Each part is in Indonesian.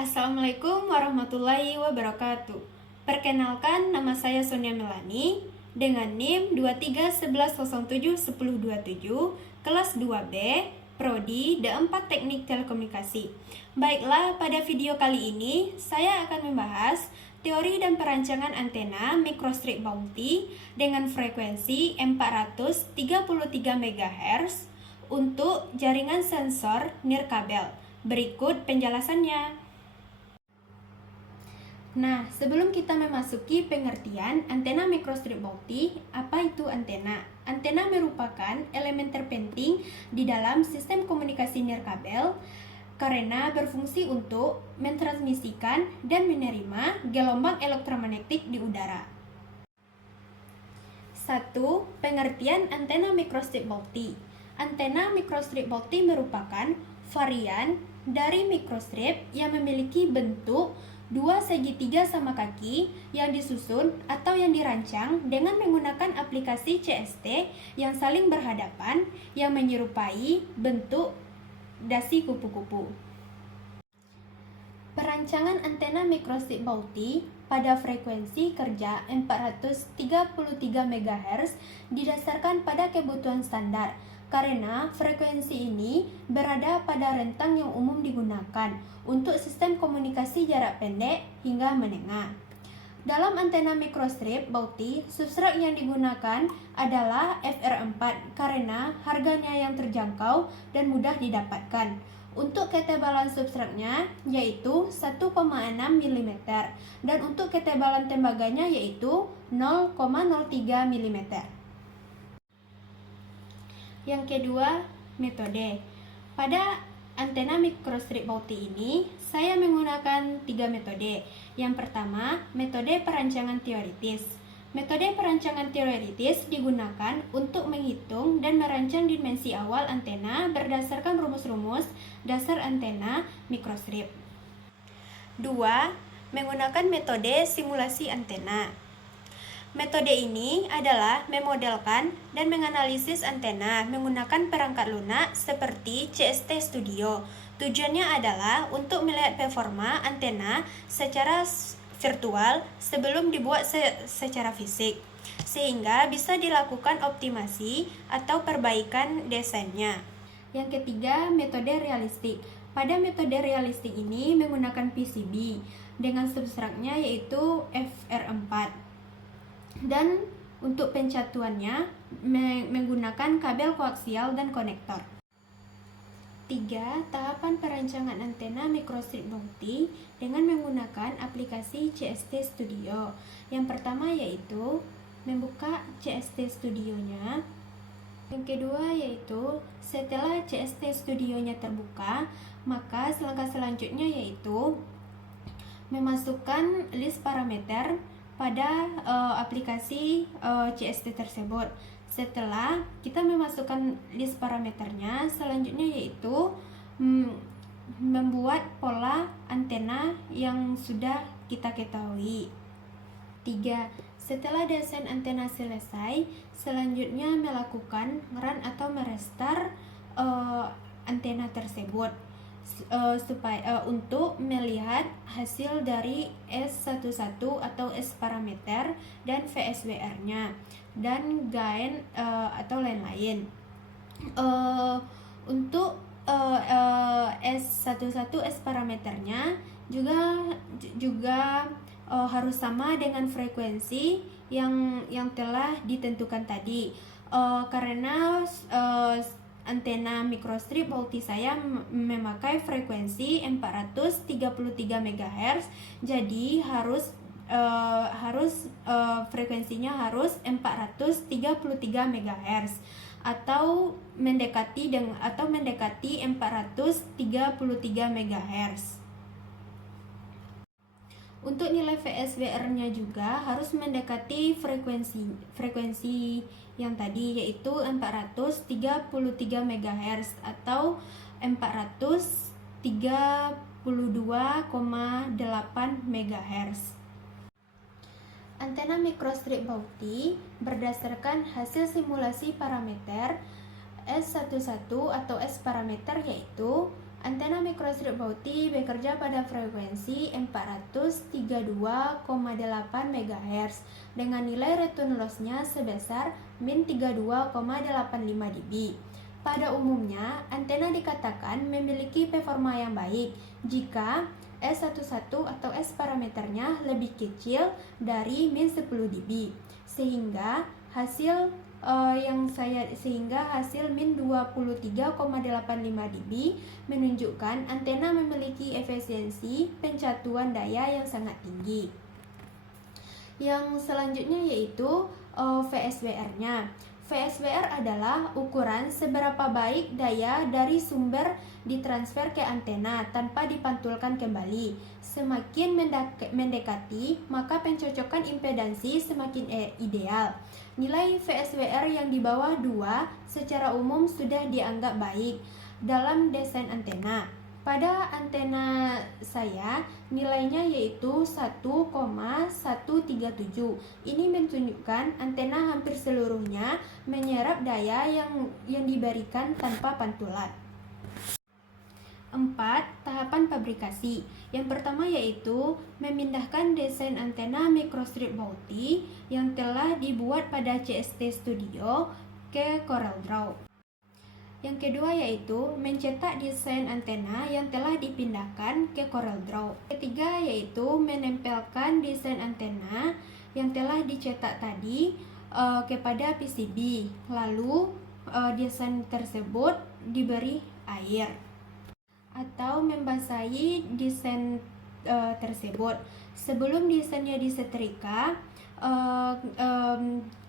Assalamualaikum warahmatullahi wabarakatuh. Perkenalkan, nama saya Sonia Melani dengan NIM 2311071027, kelas 2B, Prodi D4 Teknik Telekomunikasi. Baiklah, pada video kali ini saya akan membahas teori dan perancangan antena microstrip Baumti dengan frekuensi 433 MHz untuk jaringan sensor nirkabel. Berikut penjelasannya. Nah, sebelum kita memasuki pengertian antena microstrip Baumti, apa itu antena? Antena merupakan elemen terpenting di dalam sistem komunikasi nirkabel karena berfungsi untuk mentransmisikan dan menerima gelombang elektromagnetik di udara. 1. Pengertian antena microstrip Baumti. Antena microstrip Baumti merupakan varian dari microstrip yang memiliki bentuk dua segitiga sama kaki yang disusun atau yang dirancang dengan menggunakan aplikasi CST yang saling berhadapan yang menyerupai bentuk dasi kupu-kupu. Perancangan antena microstrip Baumti pada frekuensi kerja 433 MHz didasarkan pada kebutuhan standar karena frekuensi ini berada pada rentang yang umum digunakan untuk sistem komunikasi jarak pendek hingga menengah. Dalam antena microstrip Baumti, substrat yang digunakan adalah FR4 karena harganya yang terjangkau dan mudah didapatkan. Untuk ketebalan substratnya yaitu 1,6 mm dan untuk ketebalan tembaganya yaitu 0,03 mm. Yang kedua, metode. Pada antena microstrip Baumti ini, saya menggunakan 3 metode. Yang pertama, metode perancangan teoritis. Metode perancangan teoritis digunakan untuk menghitung dan merancang dimensi awal antena berdasarkan rumus-rumus dasar antena microstrip. 2. Menggunakan metode simulasi antena. Metode ini adalah memodelkan dan menganalisis antena menggunakan perangkat lunak seperti CST Studio. Tujuannya adalah untuk melihat performa antena secara virtual sebelum dibuat secara fisik, sehingga bisa dilakukan optimasi atau perbaikan desainnya. Yang ketiga, metode realistik. Pada metode realistik ini menggunakan PCB dengan substratnya yaitu FR4. Dan untuk pencatuannya menggunakan kabel koaksial dan konektor. 3. Tahapan perancangan antena microstrip Baumti dengan menggunakan aplikasi CST Studio. Yang pertama yaitu membuka CST Studionya. Yang kedua yaitu setelah CST Studionya terbuka, maka langkah selanjutnya yaitu memasukkan list parameter pada aplikasi CST tersebut. Setelah kita memasukkan list parameternya, selanjutnya yaitu membuat pola antena yang sudah kita ketahui. 3. Setelah desain antena selesai, selanjutnya melakukan run atau merestart antena tersebut untuk melihat hasil dari S11 atau S parameter dan VSWR-nya dan gain atau lain-lain. Untuk S11 S parameternya juga harus sama dengan frekuensi yang telah ditentukan tadi. Karena antena microstrip Baumti saya memakai frekuensi 433 MHz, jadi harus frekuensinya harus 433 MHz atau mendekati 433 MHz. Untuk nilai VSWR-nya juga harus mendekati frekuensi yang tadi yaitu 433 MHz atau 432,8 MHz. Antena microstrip Baumti berdasarkan hasil simulasi parameter S11 atau S parameter yaitu Antena mikrostrip Bauti bekerja pada frekuensi 432,8 MHz dengan nilai return loss-nya sebesar min 32,85 dB. Pada umumnya, antena dikatakan memiliki performa yang baik jika S11 atau S parameternya lebih kecil dari min 10 dB, sehingga hasil min 23,85 dB menunjukkan antena memiliki efisiensi pencatuan daya yang sangat tinggi. Yang selanjutnya yaitu VSWR-nya. VSWR adalah ukuran seberapa baik daya dari sumber ditransfer ke antena tanpa dipantulkan kembali. Semakin mendekati, maka pencocokan impedansi semakin ideal. Nilai VSWR yang di bawah 2 secara umum sudah dianggap baik dalam desain antena. Pada antena saya, nilainya yaitu 1,137. Ini menunjukkan antena hampir seluruhnya menyerap daya yang diberikan tanpa pantulan. 4. Tahapan fabrikasi. Yang pertama yaitu memindahkan desain antena mikrostrip Bauti yang telah dibuat pada CST Studio ke CorelDRAW. Yang kedua yaitu mencetak desain antena yang telah dipindahkan ke CorelDRAW. Ketiga yaitu menempelkan desain antena yang telah dicetak tadi kepada PCB. Lalu desain tersebut diberi air atau membasahi desain tersebut. Sebelum desainnya disetrika,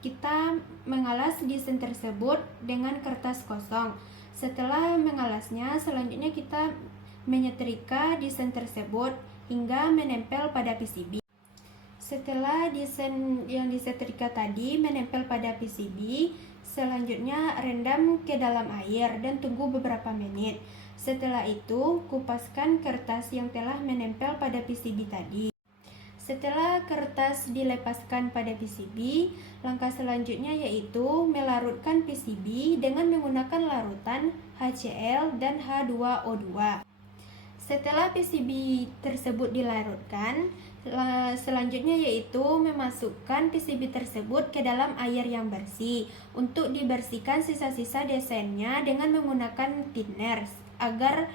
kita mengalas desain tersebut dengan kertas kosong. Setelah mengalasnya, selanjutnya kita menyetrika desain tersebut hingga menempel pada PCB. Setelah desain yang disetrika tadi menempel pada PCB, selanjutnya rendam ke dalam air dan tunggu beberapa menit. Setelah itu, kupaskan kertas yang telah menempel pada PCB tadi. Setelah kertas dilepaskan pada PCB, langkah selanjutnya yaitu melarutkan PCB dengan menggunakan larutan HCl dan H2O2. Setelah PCB tersebut dilarutkan, selanjutnya yaitu memasukkan PCB tersebut ke dalam air yang bersih untuk dibersihkan sisa-sisa desainnya dengan menggunakan thinner agar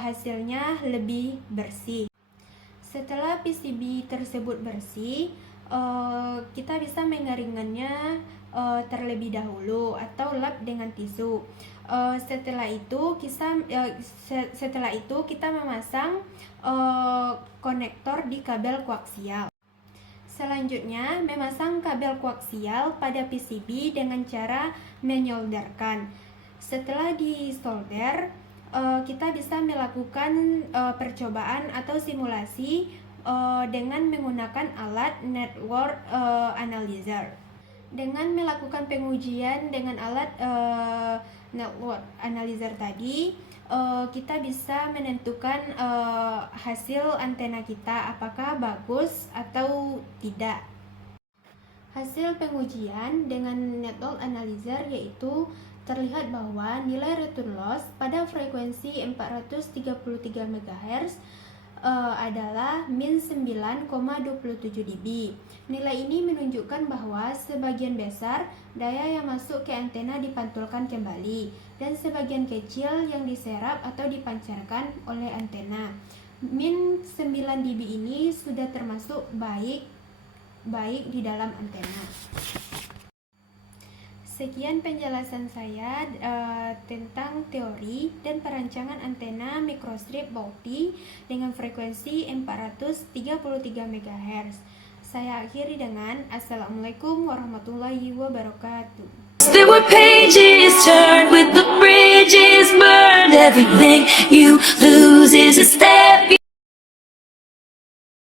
hasilnya lebih bersih. Setelah PCB tersebut bersih, kita bisa mengeringkannya terlebih dahulu atau lap dengan tisu. Setelah itu kita memasang konektor di kabel koaksial. Selanjutnya, memasang kabel koaksial pada PCB dengan cara menyolderkan. Setelah disolder, kita bisa melakukan percobaan atau simulasi dengan menggunakan alat network analyzer. Dengan melakukan pengujian dengan alat network analyzer tadi, kita bisa menentukan hasil antena kita apakah bagus atau tidak. Hasil pengujian dengan network analyzer yaitu terlihat bahwa nilai return loss pada frekuensi 433 MHz adalah min 9,27 dB. Nilai ini menunjukkan bahwa sebagian besar daya yang masuk ke antena dipantulkan kembali dan sebagian kecil yang diserap atau dipancarkan oleh antena. Min 9 dB ini sudah termasuk baik di dalam antena. Sekian penjelasan saya tentang teori dan perancangan antena mikrostrip Bauti dengan frekuensi 433 MHz. Saya akhiri dengan Assalamualaikum warahmatullahi wabarakatuh. There were pages turned with the bridges burned. Everything you lose is a step.